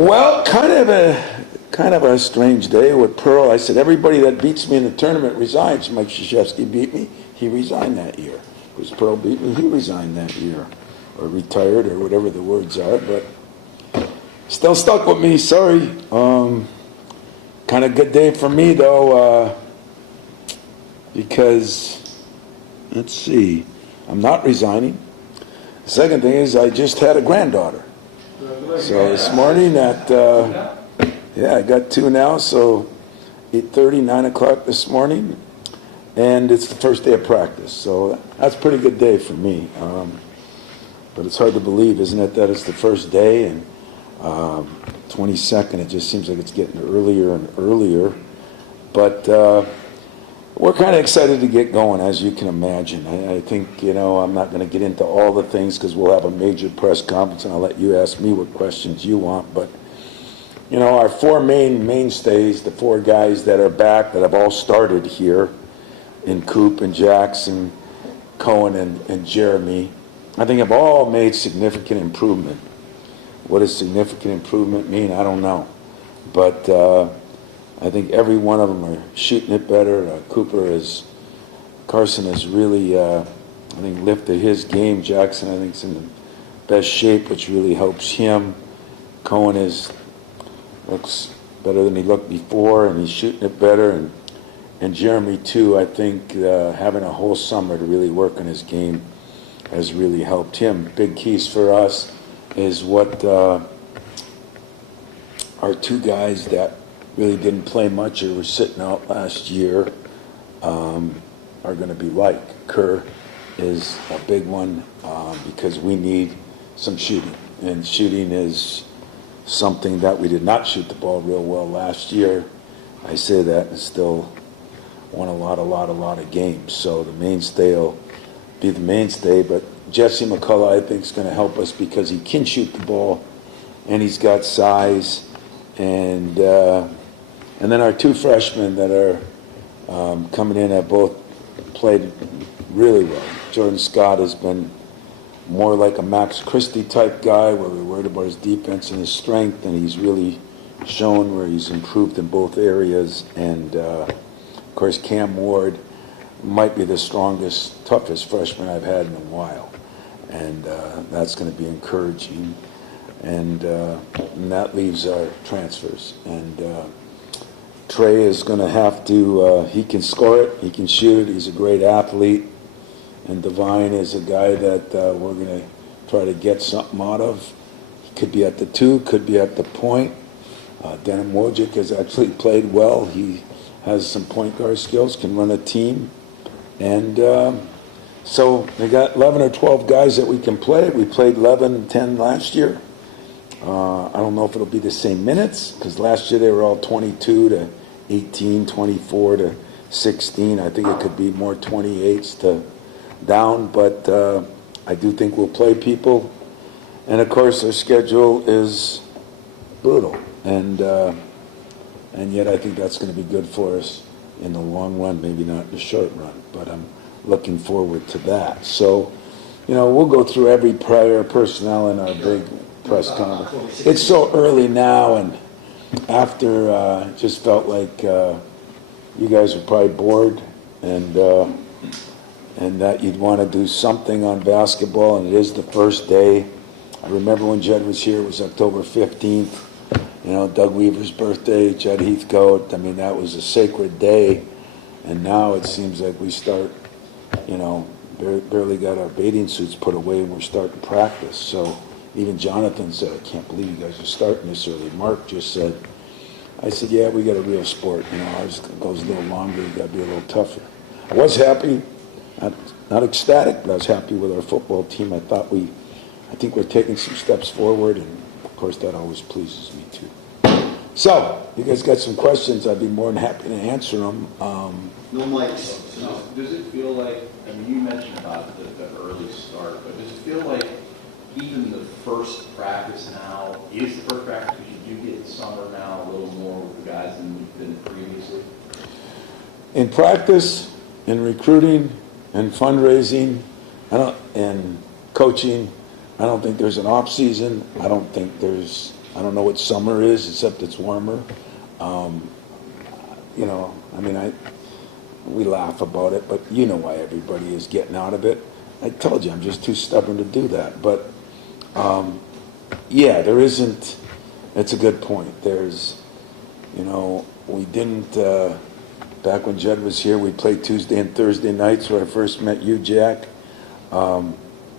Well, kind of a strange day with Pearl. I said, everybody that beats me in the tournament resigns. Mike Krzyzewski beat me, he resigned that year. Because Pearl beat me, he resigned that year. Or retired, or whatever the words are. But still stuck with me, sorry. Kind of good day for me, though, because, let's see, I'm not resigning. The second thing is I just had a granddaughter. So this morning at, yeah, I got two now, so 8:30, 9 o'clock this morning, and it's the first day of practice. So that's a pretty good day for me. But it's hard to believe, isn't it, that it's the first day, and 22nd, it just seems like it's getting earlier and earlier. But we're kind of excited to get going, as you can imagine. I think, I'm not going to get into all the things because we'll have a major press conference, and I'll let you ask me what questions you want. But, our four mainstays, the four guys that are back that have all started here in Coop and Jackson, Cohen and Jeremy, I think have all made significant improvement. What does significant improvement mean? I don't know. But I think every one of them are shooting it better. Carson has really, I think, lifted his game. Jackson, I think, is in the best shape, which really helps him. Cohen looks better than he looked before, and he's shooting it better. And Jeremy, too, I think having a whole summer to really work on his game has really helped him. Big keys for us is what our two guys that really didn't play much or were sitting out last year are going to be like. Kerr is a big one because we need some shooting. And shooting is something that we did not shoot the ball real well last year. I say that and still won a lot of games. So the mainstay will be the mainstay. But Jesse McCullough, I think, is going to help us because he can shoot the ball and he's got size. And then our two freshmen that are coming in have both played really well. Jordan Scott has been more like a Max Christie type guy where we're worried about his defense and his strength, and he's really shown where he's improved in both areas. And, of course, Cam Ward might be the strongest, toughest freshman I've had in a while. And that's going to be encouraging. And that leaves our transfers. And Trey is going to have to, he can score it, he can shoot it, he's a great athlete. And Devine is a guy that we're going to try to get something out of. He could be at the two, could be at the point. Denim Wojcik has actually played well. He has some point guard skills, can run a team. And so they got 11 or 12 guys that we can play. We played 11, 10 last year. I don't know if it'll be the same minutes because last year they were all 22 to 18, 24 to 16. I think it could be more 28s to down, but I do think we'll play people. And of course, our schedule is brutal, and yet I think that's going to be good for us in the long run, maybe not in the short run, but I'm looking forward to that. So, we'll go through every prior personnel in our big press conference. It's so early now, and after just felt like you guys were probably bored, and that you'd want to do something on basketball, and it is the first day. I remember when Judd was here, it was October 15th. Doug Weaver's birthday, Judd Heathcote. I mean, that was a sacred day, and now it seems like we start, barely got our bathing suits put away and we're starting practice. So even Jonathan said, I can't believe you guys are starting this early. Mark just said, I said, yeah, we got a real sport. Ours goes a little longer. You got to be a little tougher. I was happy, not ecstatic, but I was happy with our football team. I think we're taking some steps forward, and of course that always pleases me too. So, you guys got some questions, I'd be more than happy to answer them. No mics. So does it feel like, you mentioned about the early start, but does it feel like even the first practice now is the first practice because you do get summer now a little more with the guys than previously? In practice, in recruiting, and fundraising, and coaching, I don't think there's an off season. I don't think there's I don't know what summer is, except it's warmer. You know, I mean, we laugh about it, but you know why everybody is getting out of it. I told you, I'm just too stubborn to do that. But, yeah, there isn't, that's a good point. There's, you know, we didn't, back when Judd was here, we played Tuesday and Thursday nights where I first met you, Jack. You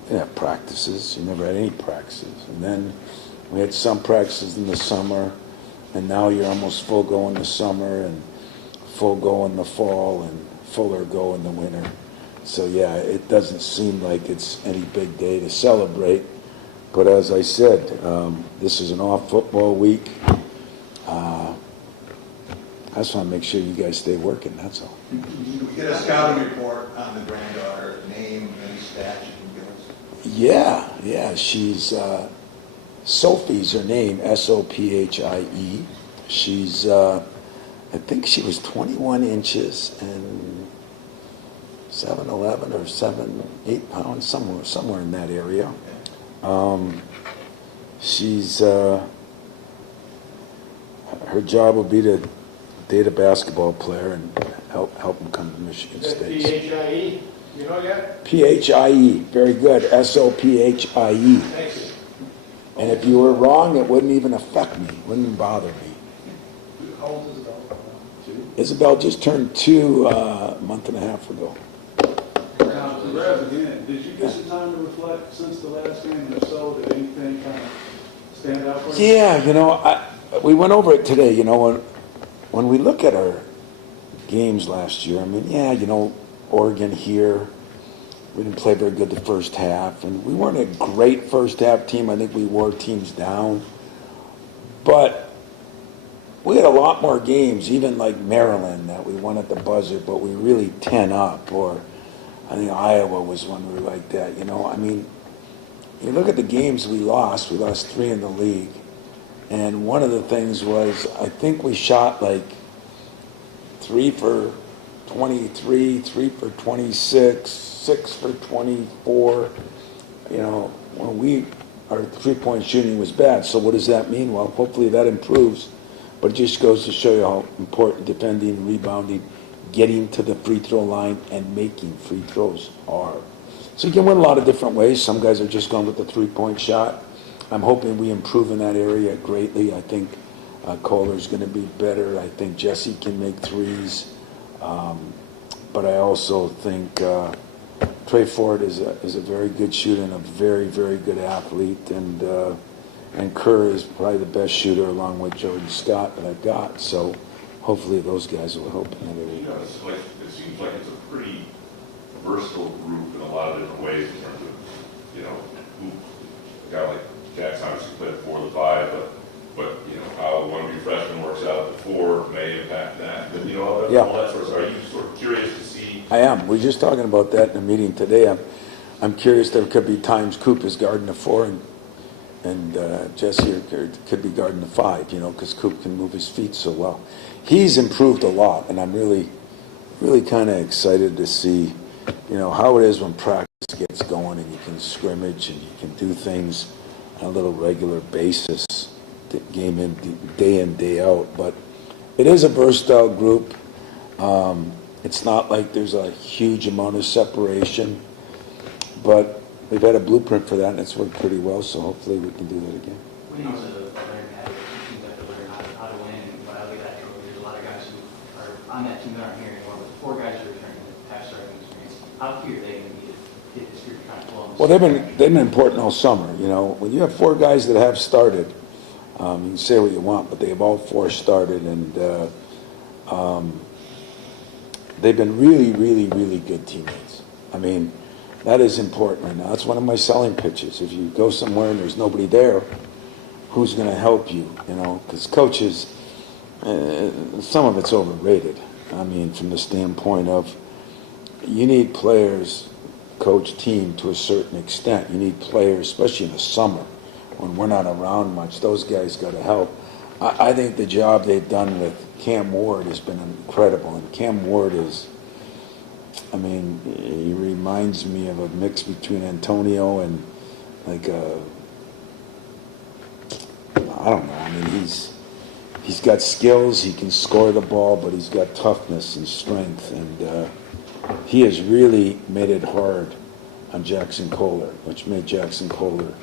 have practices. You never had any practices. And then we had some practices in the summer, and now you're almost full go in the summer and full go in the fall and fuller go in the winter. So yeah, it doesn't seem like it's any big day to celebrate. But as I said, this is an off football week. I just want to make sure you guys stay working, that's all. Can we get a scouting report on the granddaughter, name, any stats you can give us? Yeah, she's, Sophie's her name, Sophie. She's, I think she was 21 inches and 7'11" or 7'8" pounds, somewhere in that area. She's, her job will be to date a basketball player and help him come to Michigan State. PHIE, you know yet? PHIE, very good, SOPHIE. Thank you. And if you were wrong, it wouldn't even affect me, wouldn't bother me. How old is Isabel? 2. Isabel just turned 2 a month and a half ago. Now, congrats again. Did you get some time to reflect since the last game? If so, did anything kind of stand out for you? Yeah, you know, we went over it today. You know, when we look at our games last year, I mean, yeah, you know, Oregon here, we didn't play very good the first half, and we weren't a great first half team. I think we wore teams down. But we had a lot more games, even like Maryland, that we won at the buzzer, but we really 10 up. Or I think Iowa was one we were like that, you know. I mean, you look at the games we lost 3 in the league. And one of the things was, I think we shot like 3 for 23, 3 for 26, 6 for 24. You know, when our three-point shooting was bad. So what does that mean? Well, hopefully that improves. But it just goes to show you how important defending, rebounding, getting to the free throw line, and making free throws are. So you can win a lot of different ways. Some guys are just going with the three-point shot. I'm hoping we improve in that area greatly. I think Kohler's going to be better. I think Jesse can make threes. But I also think Trey Ford is a very good shooter and a very, very good athlete. And Kerr is probably the best shooter along with Jordan Scott that I've got. So hopefully those guys will help in that area. You know, it seems like it's a pretty versatile group in a lot of different ways in terms of, you know, a guy like Jack's obviously played 4 of the 5, but you know, how one of your freshmen works out at the 4 may impact that. But, you know, all that sort of stuff. Are you sort of curious to see? I am. We were just talking about that in a meeting today. I'm curious. There could be times Coop is guarding the 4 and Jesse could be guarding the 5, you know, because Coop can move his feet so well. He's improved a lot, and I'm really, really kind of excited to see, you know, how it is when practice gets going and you can scrimmage and you can do things on a little regular basis, game in, day out. But it is a versatile group. It's not like there's a huge amount of separation, but we've had a blueprint for that, and it's worked pretty well, so hopefully we can do that again. Winning is a learned habit. It seems like to learn how to win. And when I look at that trophy, there's a lot of guys who are on that team that aren't here anymore, but the 4 guys who are returning the past starting experience, how key are they going to be to get this group trying to pull them? Well, they've been important all summer. You know, when you have 4 guys that have started, you can say what you want, but they have all 4 started, and they've been really, really, really good teammates. I mean, that is important right now. That's one of my selling pitches. If you go somewhere and there's nobody there, who's going to help you? You know, because coaches, some of it's overrated. I mean, from the standpoint of you need players, coach, team to a certain extent. You need players, especially in the summer when we're not around much. Those guys got to help. I think the job they've done with Cam Ward has been incredible. And Cam Ward is, I mean, he reminds me of a mix between Antonio and like a, I I don't know. I mean, he's got skills. He can score the ball, but he's got toughness and strength, and he has really made it hard on Jackson Kohler, which made Jackson Kohler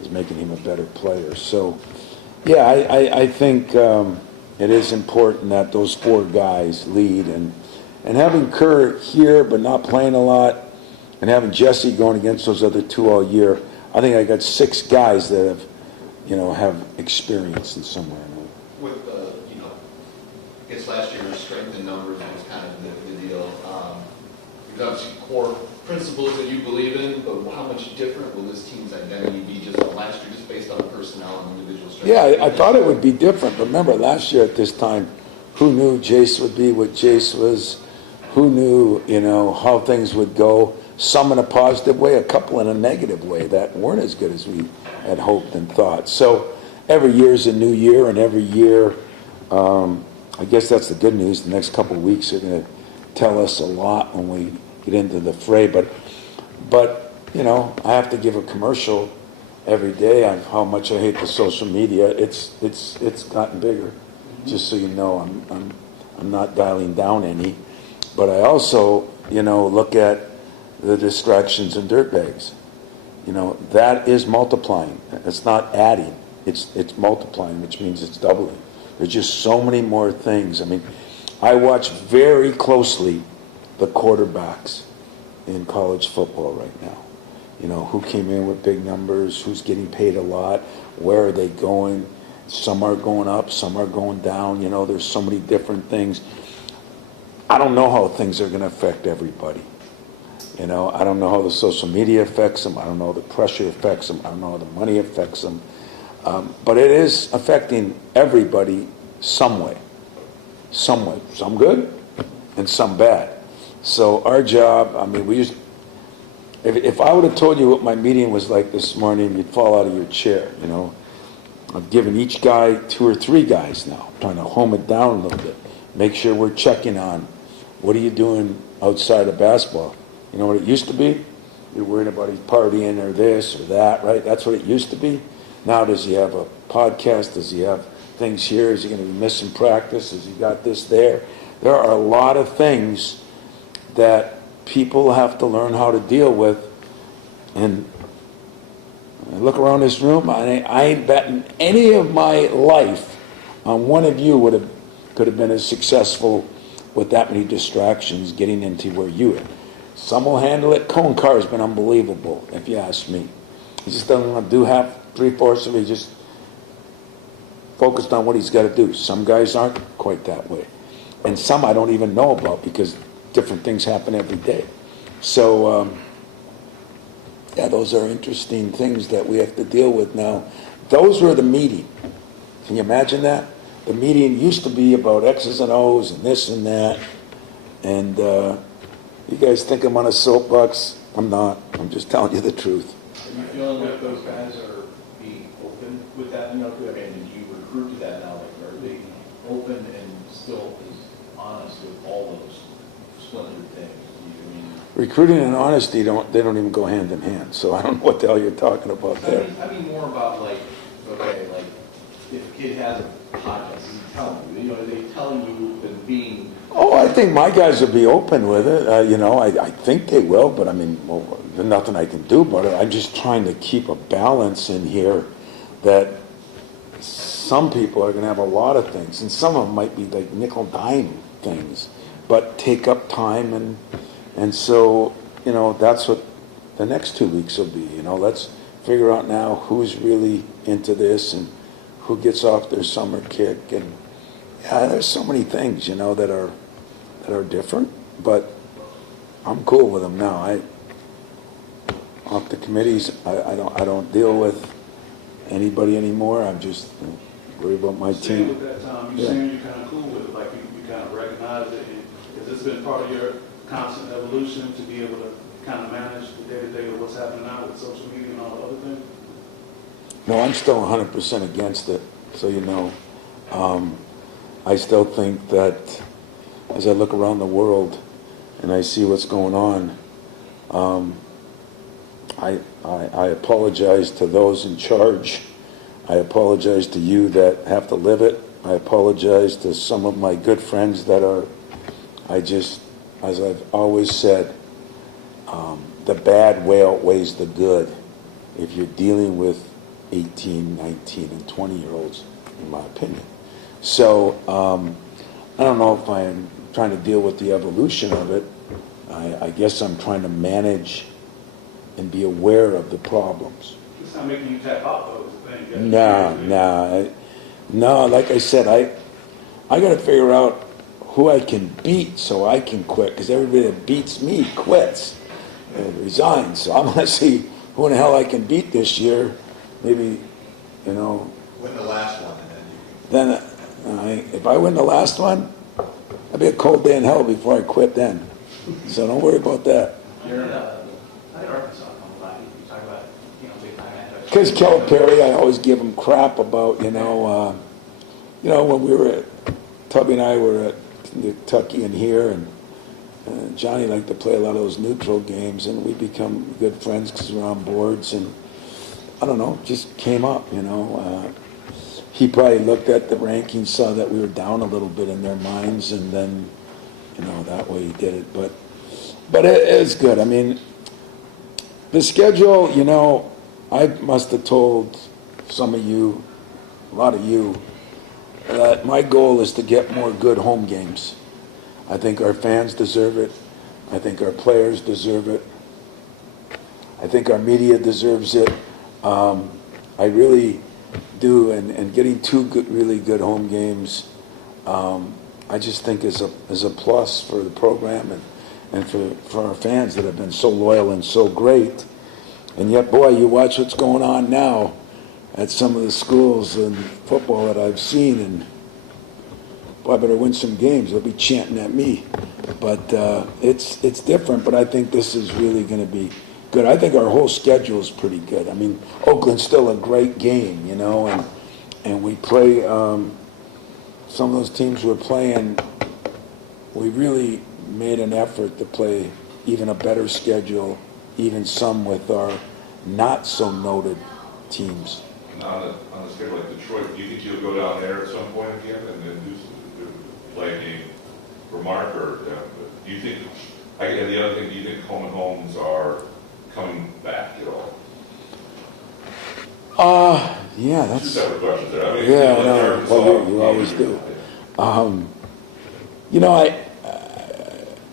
is making him a better player. So, yeah, I think it is important that those four guys lead, and having Kerr here but not playing a lot, and having Jesse going against those other two all year, I think I got 6 guys that have, have experience in some way. With, I guess last year's strength in numbers was kind of the deal. You've obviously core principles that you believe in, but how much different will this team's identity be just from last year, just based on personnel and individual strength? Yeah, I thought it would be different. But remember, last year at this time, who knew Jace would be what Jace was? Who knew, how things would go? Some in a positive way, a couple in a negative way that weren't as good as we had hoped and thought. So every year is a new year, and every year, I guess that's the good news. The next couple of weeks are going to tell us a lot when we get into the fray. But I have to give a commercial every day on how much I hate the social media. It's gotten bigger. Just so you know, I'm not dialing down any. But I also, look at the distractions and dirtbags. That is multiplying. It's not adding. It's multiplying, which means it's doubling. There's just so many more things. I mean, I watch very closely the quarterbacks in college football right now. Who came in with big numbers, who's getting paid a lot, where are they going? Some are going up, some are going down. There's so many different things. I don't know how things are going to affect everybody. I don't know how the social media affects them. I don't know how the pressure affects them. I don't know how the money affects them. But it is affecting everybody some way. Some way. Some good and some bad. So our job, if I would have told you what my meeting was like this morning, you'd fall out of your chair, I've given each guy 2 or 3 guys now, trying to home it down a little bit. Make sure we're checking on what are you doing outside of basketball. You know what it used to be? You're worried about his partying or this or that, right? That's what it used to be. Now does he have a podcast? Does he have things here? Is he going to be missing practice? Has he got this there? There are a lot of things that people have to learn how to deal with. And I look around this room, I ain't betting any of my life on one of you could have been as successful with that many distractions getting into where you are. Some will handle it. Cone Carr has been unbelievable, if you ask me. He just doesn't want to do half, 3/4 of it. He just focused on what he's got to do. Some guys aren't quite that way. And some I don't even know about because different things happen every day. So, those are interesting things that we have to deal with now. Those were the meeting. Can you imagine that? The meeting used to be about X's and O's and this and that. And you guys think I'm on a soapbox? I'm not. I'm just telling you the truth. Are you feeling like those guys are being open with that? Did you recruit to that now? Like, are they open and still as honest with all those splintered things? Recruiting and honesty they don't even go hand in hand. So I don't know what the hell you're talking about there. I mean more about if a kid has a podcast, is he telling you? Are they telling you and being? Oh, I think my guys will be open with it. I think they will, but there's nothing I can do about it. I'm just trying to keep a balance in here that some people are going to have a lot of things, and some of them might be like nickel dime things, but take up time, and so that's what the next 2 weeks will be. Let's figure out now who's really into this and who gets off their summer kick, and there's so many things that are different, but I'm cool with them now. Off the committees, I don't deal with anybody anymore. I'm just worried about my Staying team. with that, Tom, you saying you're kind of cool with it, like you kind of recognize it, has this been part of your constant evolution to be able to kind of manage the day-to-day of what's happening now with social media and all the other things? No, I'm still 100% against it, so I still think that as I look around the world and I see what's going on, I apologize to those in charge. I apologize to you that have to live it. I apologize to some of my good friends that are, as I've always said, the bad way outweighs the good if you're dealing with 18, 19, and 20-year-olds, in my opinion. So I don't know if I'm trying to deal with the evolution of it. I guess I'm trying to manage and be aware of the problems. It's not making you tap out, though, is the thing. No. Like I said, I got to figure out who I can beat so I can quit, because everybody that beats me quits and resigns. So I'm going to see who in the hell I can beat this year. Maybe, Win the last one, and then you if I win the last one, it'll be a cold day in hell before I quit then. So don't worry about that. You're I Arkansas come a lot. You talk about, big time matchups. Because Calipari, I always give him crap about, when we were at, Tubby and I were at Kentucky and here, and Johnny liked to play a lot of those neutral games, and we become good friends because we're on boards, and I don't know, just came up, he probably looked at the rankings, saw that we were down a little bit in their minds, and then, that way he did it. But it's good. I mean, the schedule, I must have told some of you, a lot of you, that my goal is to get more good home games. I think our fans deserve it. I think our players deserve it. I think our media deserves it. I really do, and getting two really good home games, I just think is a plus for the program and for our fans that have been so loyal and so great. And yet, boy, you watch what's going on now at some of the schools in football that I've seen, and boy, I better win some games. They'll be chanting at me. But it's different, but I think this is really going to be good. I think our whole schedule is pretty good. I mean, Oakland's still a great game, and we play some of those teams we're playing. We really made an effort to play even a better schedule, even some with our not so noted teams. On the schedule like Detroit, do you think you'll go down there at some point again and then play a game for Mark, or do you think? And the other thing, do you think home and homes are coming back at all? Yeah, Two that's separate questions there. I mean, yeah. like No, well, you always do.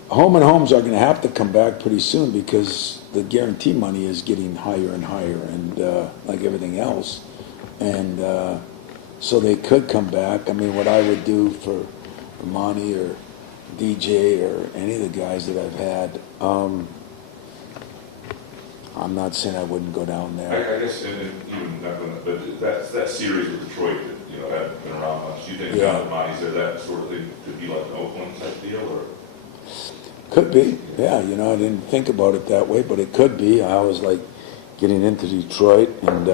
Home and homes are going to have to come back pretty soon because the guarantee money is getting higher and higher, and like everything else, and so they could come back. I mean, what I would do for Monty or DJ or any of the guys that I've had, I'm not saying I wouldn't go down there. I guess, and even not going to, but that series with Detroit that hadn't been around much. Do you think now that Monty's there, that sort of thing could be like an Oakland type deal, or? Could be, yeah. I didn't think about it that way, but it could be. I always like getting into Detroit, and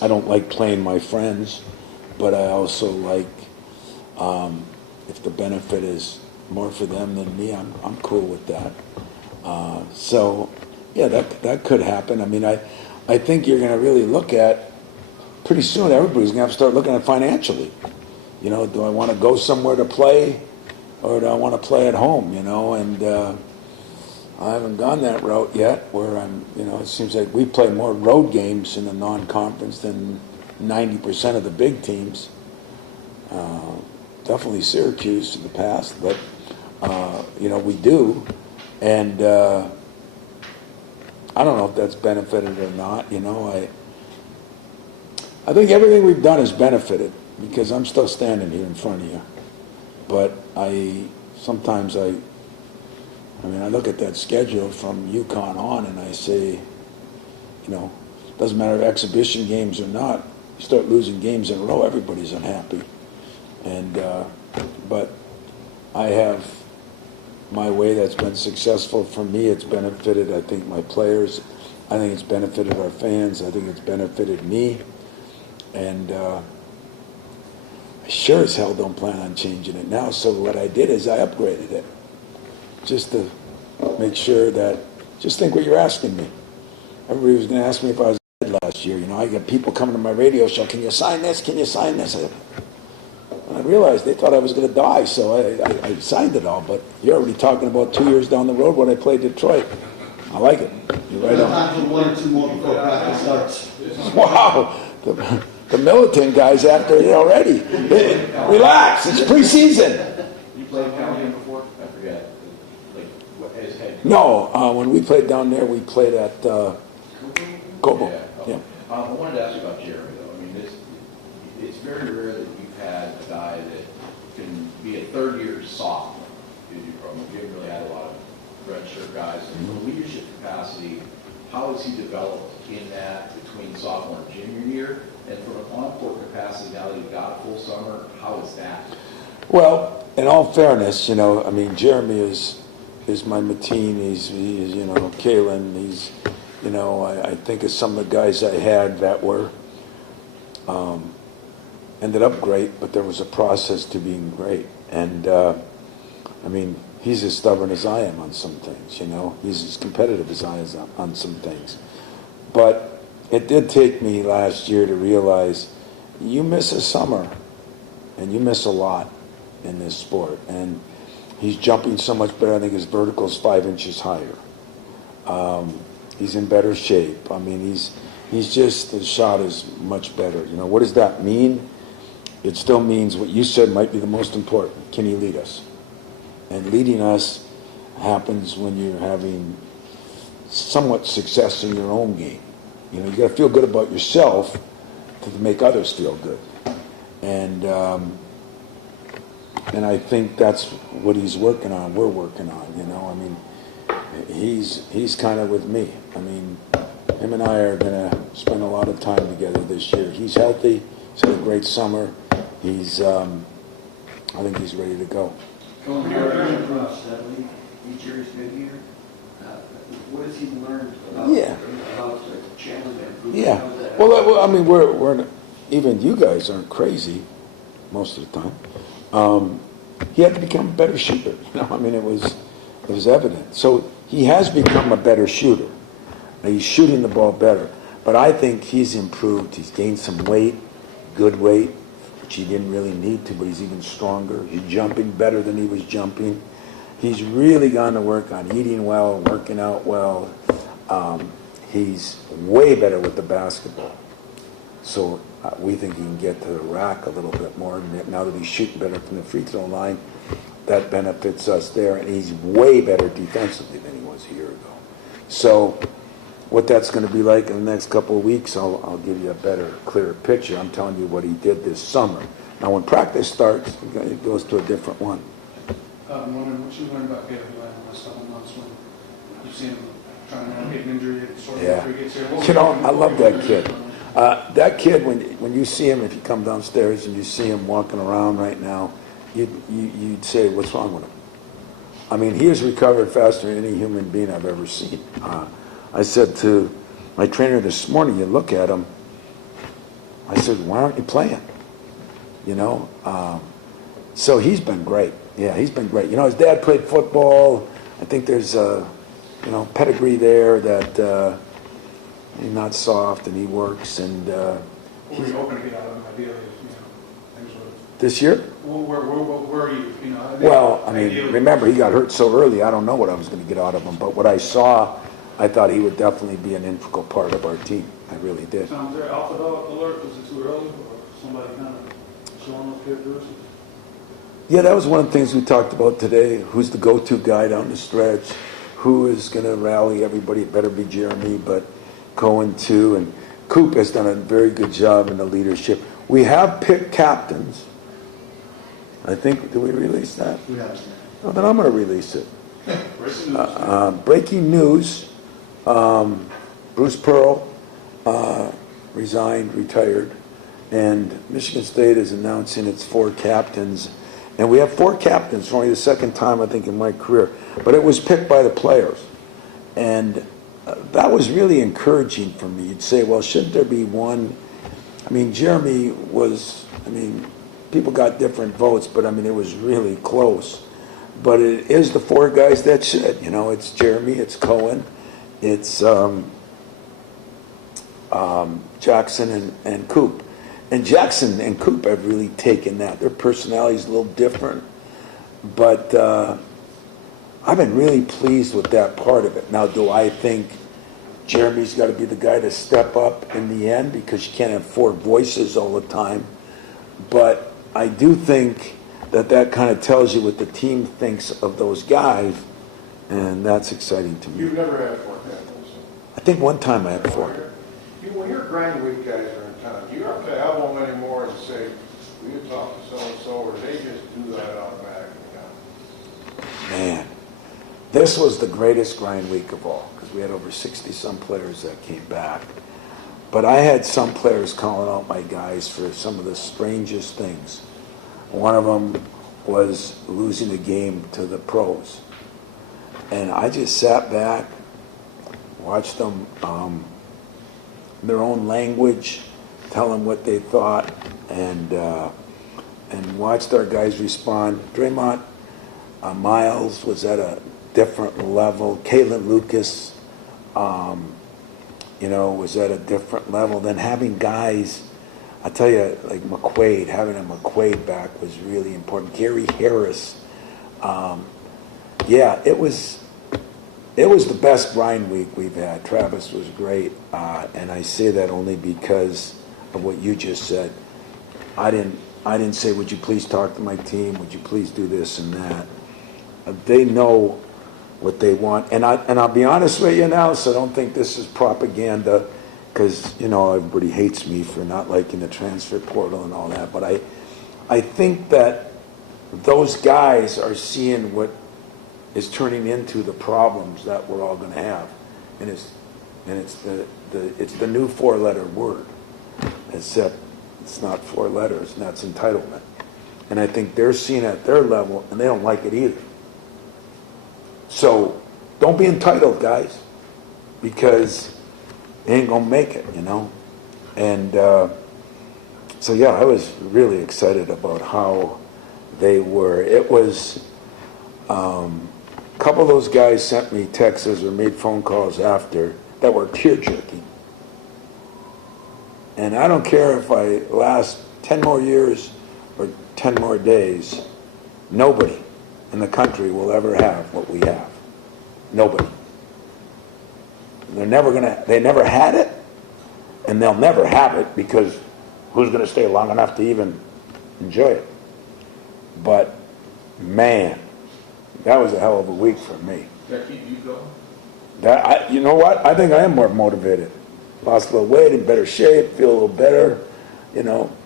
I don't like playing my friends, but I also like if the benefit is more for them than me, I'm cool with that. So, yeah, that could happen. I mean, I think you're going to really look at pretty soon. Everybody's going to have to start looking at financially. Do I want to go somewhere to play? Or do I want to play at home, and I haven't gone that route yet where it seems like we play more road games in the non-conference than 90% of the big teams. Definitely Syracuse in the past, but, we do. And I don't know if that's benefited or not, I think everything we've done has benefited because I'm still standing here in front of you. But sometimes I look at that schedule from UConn on and I say, doesn't matter if exhibition games or not, you start losing games in a row, everybody's unhappy. And, but I have my way that's been successful for me. It's benefited, I think, my players. I think it's benefited our fans. I think it's benefited me. And, I sure as hell don't plan on changing it now. So what I did is I upgraded it just to make sure that, just think what you're asking me. Everybody was going to ask me if I was last year. I got people coming to my radio show, can you sign this, can you sign this? I realized they thought I was going to die, so I signed it all, but you're already talking about 2 years down the road when I played Detroit. I like it. You're right on. Time for one or two more before practice starts. Wow, the militant guys after it already. Relax, it's preseason. You played Calhoun before? I forget. Like, what, as head coach? No, when we played down there, we played at Cobo. Yeah. Yeah. I wanted to ask you about Jeremy, though. I mean, it's very rare that you've had a guy that can be a third-year sophomore in your program. You haven't really had a lot of redshirt guys. In the leadership capacity, how has he developed in that between sophomore and junior year? And from an on-court capacity, now that you've got a full summer, how is that? Well, in all fairness, Jeremy is my Mateen. He's Kalen. He's, I think of some of the guys I had that were ended up great, but there was a process to being great. And he's as stubborn as I am on some things. He's as competitive as I am on some things. But it did take me last year to realize you miss a summer, and you miss a lot in this sport. And he's jumping so much better. I think his vertical is 5 inches higher. He's in better shape. He's just, his shot is much better. What does that mean? It still means what you said might be the most important. Can he lead us? And leading us happens when you're having somewhat success in your own game. You got to feel good about yourself to make others feel good. And I think that's what he's working on. We're working on. He's kind of with me. Him and I are going to spend a lot of time together this year. He's healthy. He's had a great summer. I think he's ready to go. Going forward across that league each year is good here. What has he learned about the challenge and improvement? Yeah. How does that Well, we're even you guys aren't crazy most of the time. He had to become a better shooter. It was evident. So he has become a better shooter. Now, he's shooting the ball better. But I think he's improved. He's gained some weight, good weight, which he didn't really need to, but he's even stronger. He's jumping better than he was jumping. He's really gone to work on eating well, working out well. He's way better with the basketball. So we think he can get to the rack a little bit more. Now that he's shooting better from the free throw line, that benefits us there. And he's way better defensively than he was a year ago. So what that's going to be like in the next couple of weeks, I'll give you a better, clearer picture. I'm telling you what he did this summer. Now when practice starts, it goes to a different one. I'm wondering what you learned about Gary Lane in the last couple of months when you've seen him trying to navigate an injury and sort of after he gets here. I love that kid. That kid, when you see him, if you come downstairs and you see him walking around right now, you'd say, what's wrong with him? He has recovered faster than any human being I've ever seen. I said to my trainer this morning, you look at him, I said, why aren't you playing? So he's been great. Yeah, he's been great. His dad played football. I think there's pedigree there that he's not soft and he works. And What were you hoping to get out of him ideally? Things were. This year? Where are you? Well, ideally. remember, he got hurt so early, I don't know what I was going to get out of him. But what I saw, I thought he would definitely be an integral part of our team. I really did. Sounds there. Alpha dog alert. Was it too early, or somebody kind of showing those characteristics? Yeah, that was one of the things we talked about today. Who's the go-to guy down the stretch? Who is going to rally everybody? It better be Jeremy, but Cohen too. And Coop has done a very good job in the leadership. We have picked captains. I think, did we release that? Yeah. Oh, then I'm going to release it. Breaking news. Bruce Pearl resigned, retired, and Michigan State is announcing its 4 captains. And we have 4 captains for only the second time, I think, in my career. But it was picked by the players. And that was really encouraging for me. You'd say, well, shouldn't there be one? Jeremy was, people got different votes, but it was really close. But it is the 4 guys that should. It's Jeremy, it's Cohen, it's Jackson and Coop. And Jackson and Coop have really taken that. Their personality's a little different, but I've been really pleased with that part of it. Now, do I think Jeremy's got to be the guy to step up in the end because you can't have four voices all the time? But I do think that kind of tells you what the team thinks of those guys, and that's exciting to me. You've never had four captains. I think one time I had four. When your grind week guys are in town, do you have to have them anymore and say, will you talk to so-and-so, or they just do that automatically now? Man, this was the greatest grind week of all because we had over 60-some players that came back. But I had some players calling out my guys for some of the strangest things. One of them was losing a game to the pros. And I just sat back, watched them, their own language, tell them what they thought, and watched our guys respond. Draymond Miles was at a different level. Caitlin Lucas, was at a different level. Then having guys, I tell you, like McQuaid, having a McQuaid back was really important. Gary Harris, it was the best grind week we've had. Travis was great, and I say that only because of what you just said. I didn't say, would you please talk to my team? Would you please do this and that? They know what they want, and I'll be honest with you now. So don't think this is propaganda, because everybody hates me for not liking the transfer portal and all that. But I think that those guys are seeing what is turning into the problems that we're all going to have, and it's the new four-letter word, except it's not four letters, and that's entitlement. And I think they're seeing it at their level, and they don't like it either. So don't be entitled, guys, because they ain't gonna make it, And I was really excited about how they were. It was. A couple of those guys sent me texts or made phone calls after that were tear-jerking. And I don't care if I last 10 more years or 10 more days, nobody in the country will ever have what we have. Nobody. They never had it, and they'll never have it because who's going to stay long enough to even enjoy it? But, man, that was a hell of a week for me. That keep you going? You know what? I think I am more motivated. Lost a little weight, in better shape, feel a little better.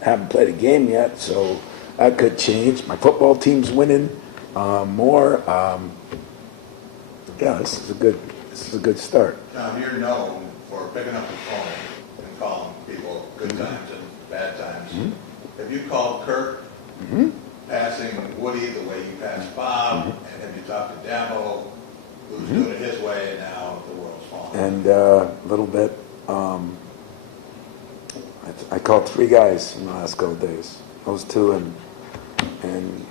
Haven't played a game yet, so that could change. My football team's winning more. This is a good start. Tom, you're known for picking up the phone and calling people good times and bad times. Mm-hmm. Have you called Kirk? Mm-hmm. Passing Woody the way you passed Bob, and have you talked to Dabo, who's doing it his way, and now the world's falling? And a little bit. I called three guys in the last couple of days. Those two, and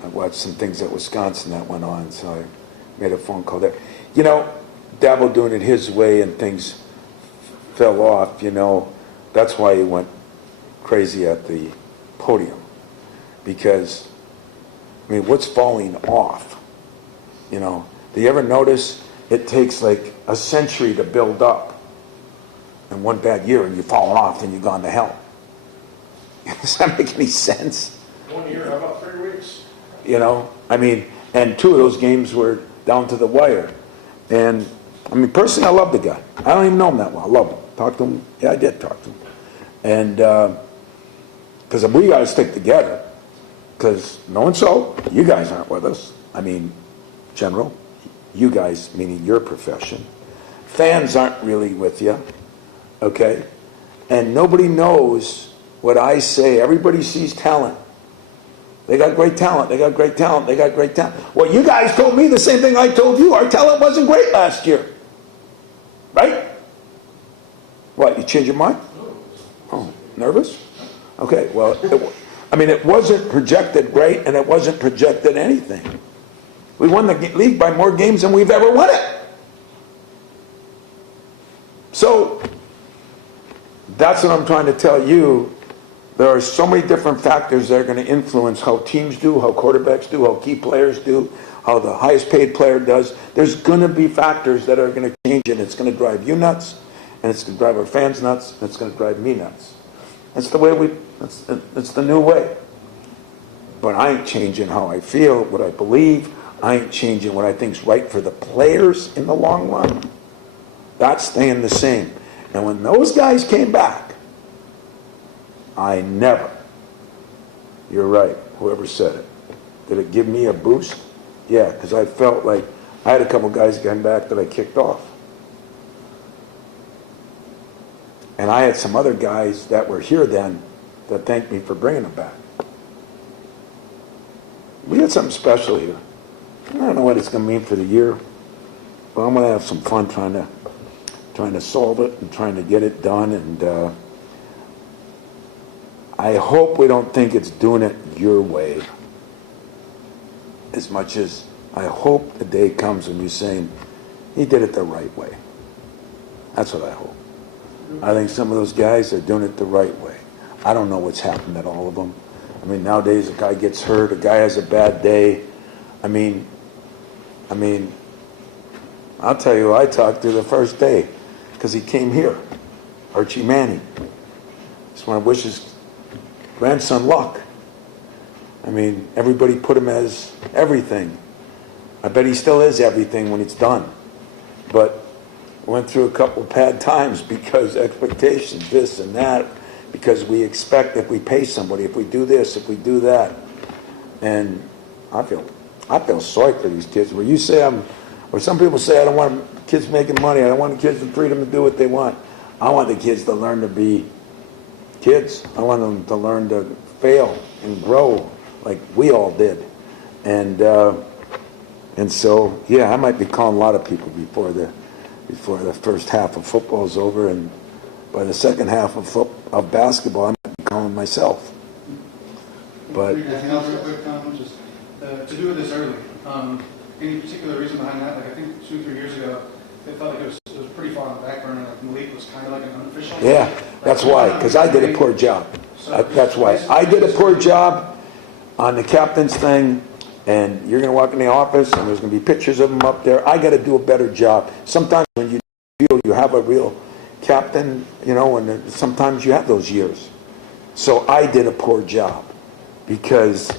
I watched some things at Wisconsin that went on, so I made a phone call there. Dabo doing it his way and things fell off, that's why he went crazy at the podium. Because, what's falling off? Do you ever notice it takes like a century to build up, and one bad year and you've fallen off and you've gone to hell? Does that make any sense? 1 year, how about 3 weeks? And two of those games were down to the wire. And, personally, I love the guy. I don't even know him that well. I love him. Talked to him. Yeah, I did talk to him. And, because we got to stick together. Because knowing so, you guys aren't with us. General, you guys, meaning your profession. Fans aren't really with you. Okay? And nobody knows what I say. Everybody sees talent. They got great talent. They got great talent. They got great talent. Well, you guys told me the same thing I told you. Our talent wasn't great last year. Right? What, you changed your mind? Oh, nervous? Okay, well, it wasn't projected great, and it wasn't projected anything. We won the league by more games than we've ever won it. So, that's what I'm trying to tell you. There are so many different factors that are going to influence how teams do, how quarterbacks do, how key players do, how the highest paid player does. There's going to be factors that are going to change, and it's going to drive you nuts, and it's going to drive our fans nuts, and it's going to drive me nuts. That's the way it's the new way. But I ain't changing how I feel, what I believe. I ain't changing what I think's right for the players in the long run. That's staying the same. And when those guys came back, I never, you're right, whoever said it, did it give me a boost? Yeah, because I felt like I had a couple guys came back that I kicked off. And I had some other guys that were here then that thanked me for bringing them back. We had something special here. I don't know what it's going to mean for the year, but I'm going to have some fun trying to solve it and trying to get it done. And I hope we don't think it's doing it your way as much as I hope the day comes when you're saying he did it the right way. That's what I hope. I think some of those guys are doing it the right way. I don't know what's happened at all of them. I mean, nowadays a guy gets hurt, a guy has a bad day. I mean, I'll tell you who I talked to the first day because he came here, Archie Manning. Just want to wish his grandson luck. I mean, everybody put him as everything. I bet he still is everything when it's done. But went through a couple bad times because expectations, this and that, because we expect if we pay somebody, if we do this, if we do that. And I feel sorry for these kids. Where you say or some people say I don't want kids making money, I don't want the kids the freedom to do what they want. I want the kids to learn to be kids. I want them to learn to fail and grow like we all did. And so, yeah, I might be calling a lot of people before the first half of football is over, and by the second half of basketball, I might be calling myself. But anything else real quick, just to do this early. Any particular reason behind that? Like I think 2-3 years ago, it felt like it was pretty far on the back burner. Like Malik was kind of like an unofficial. yeah, that's why, because I did a poor job. That's why I did a poor job on the captain's thing. And you're going to walk in the office, and there's going to be pictures of them up there. I got to do a better job. Sometimes when you feel you have a real captain, and sometimes you have those years. So I did a poor job because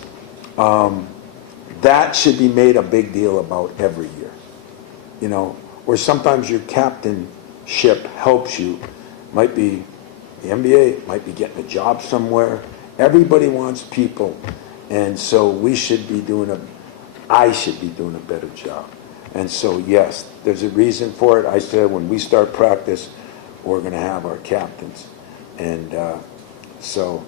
that should be made a big deal about every year. Where sometimes your captainship helps you. Might be the NBA, might be getting a job somewhere. Everybody wants people. And so I should be doing a better job. And so, yes, there's a reason for it. I said when we start practice, we're going to have our captains. And so,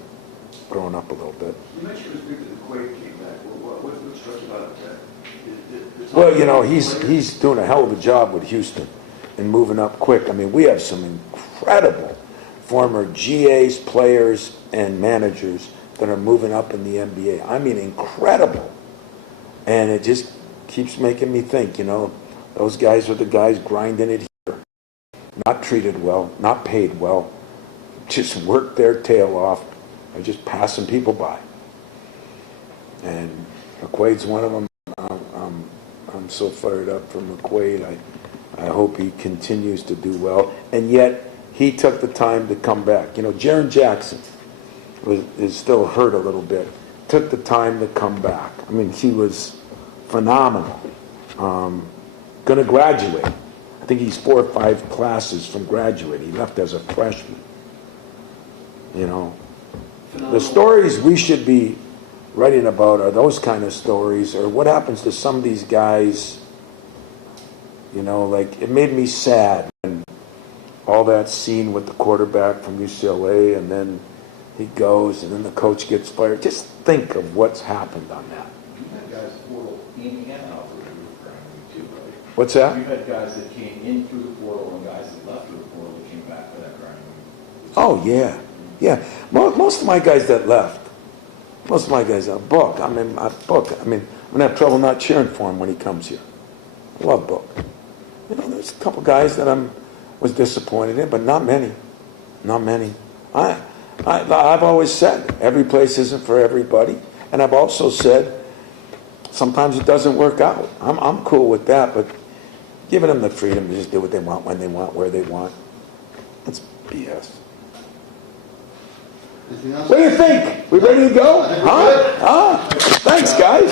growing up a little bit. You mentioned it was big that the Quake came back. What struck you about that? Well, he's doing a hell of a job with Houston and moving up quick. I mean, we have some incredible former GAs, players, and managers that are moving up in the NBA. I mean, incredible. And it just keeps making me think, those guys are the guys grinding it here. Not treated well, not paid well, just work their tail off, or just passing people by. And McQuaid's one of them. I'm so fired up for McQuaid. I hope he continues to do well. And yet, he took the time to come back. Jaren Jackson is still hurt a little bit. Took the time to come back. I mean, he was phenomenal. Going to graduate. I think he's 4 or 5 classes from graduating. He left as a freshman. The stories we should be writing about are those kind of stories, or what happens to some of these guys. Like it made me sad when all that scene with the quarterback from UCLA, and then he goes, and then the coach gets fired. Just think of what's happened on that. You had guys portal in and out through the roof too, right? What's that? You had guys that came in through the portal and guys that left through the portal that came back for that grinding. Oh, yeah. Yeah. Most of my guys that left, Book. I'm going to have trouble not cheering for him when he comes here. I love Book. There's a couple guys that was disappointed in, but not many. not many. I've always said, every place isn't for everybody. And I've also said, sometimes it doesn't work out. I'm cool with that, but giving them the freedom to just do what they want, when they want, where they want, that's BS. Anything else? What do you think? We ready to go? Huh? Thanks, guys.